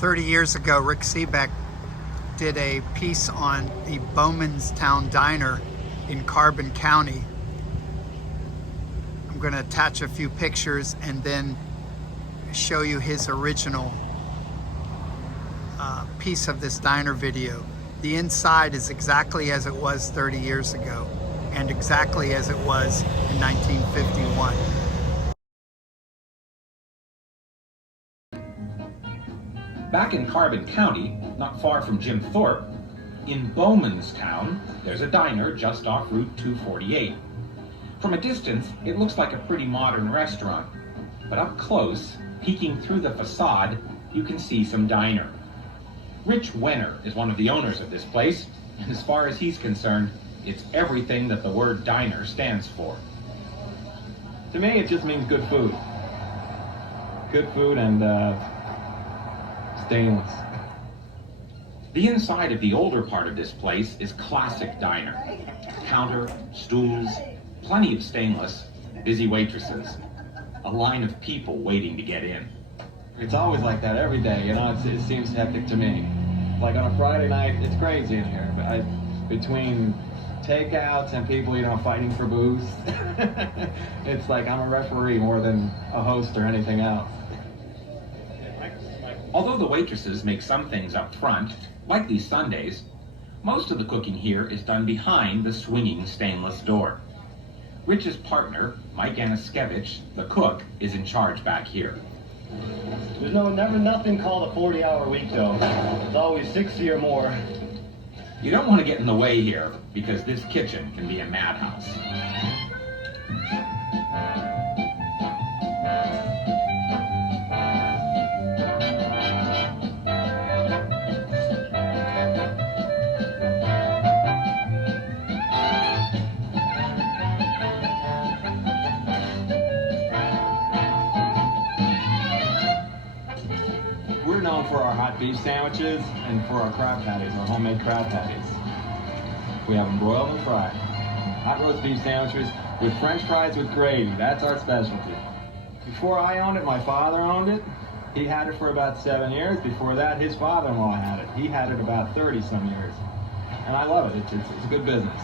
30 years ago, Rick Sebak did a piece on the Bowmanstown diner in Carbon County. I'm going to attach a few pictures and then show you his original piece of this diner video. The inside is exactly as it was 30 years ago and exactly as it was in 1951. Back in Carbon County, not far from Jim Thorpe, in Bowmanstown, there's a diner just off Route 248. From a distance, it looks like a pretty modern restaurant, but up close, peeking through the facade, you can see some diner. Rich Wenner is one of the owners of this place, and as far as he's concerned, it's everything that the word diner stands for. To me, it just means good food. Good food and stainless. The inside of the older part of this place is classic diner. Counter, stools, plenty of stainless, busy waitresses, a line of people waiting to get in. It's always like that every day, you know, it seems hectic to me. Like on a Friday night, it's crazy in here, but between takeouts and people, you know, fighting for booze, it's like I'm a referee more than a host or anything else. Although the waitresses make some things up front, like these Sundays, most of the cooking here is done behind the swinging stainless door. Rich's partner, Mike Aniskevich, the cook, is in charge back here. There's never nothing called a 40-hour week, though. It's always 60 or more. You don't want to get in the way here, because this kitchen can be a madhouse. We're known for our hot beef sandwiches and for our crab patties, our homemade crab patties. We have them broiled and fried. Hot roast beef sandwiches with French fries with gravy. That's our specialty. Before I owned it, my father owned it. He had it for about 7 years. Before that, his father-in-law had it. He had it about 30-some years. And I love it. It's a good business.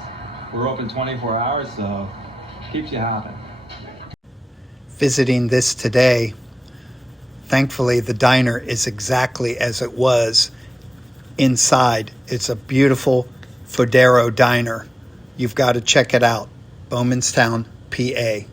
We're open 24 hours, so it keeps you hopping. Visiting this today, thankfully the diner is exactly as it was inside. It's a beautiful Fodero diner. You've got to check it out. Bowmanstown, PA.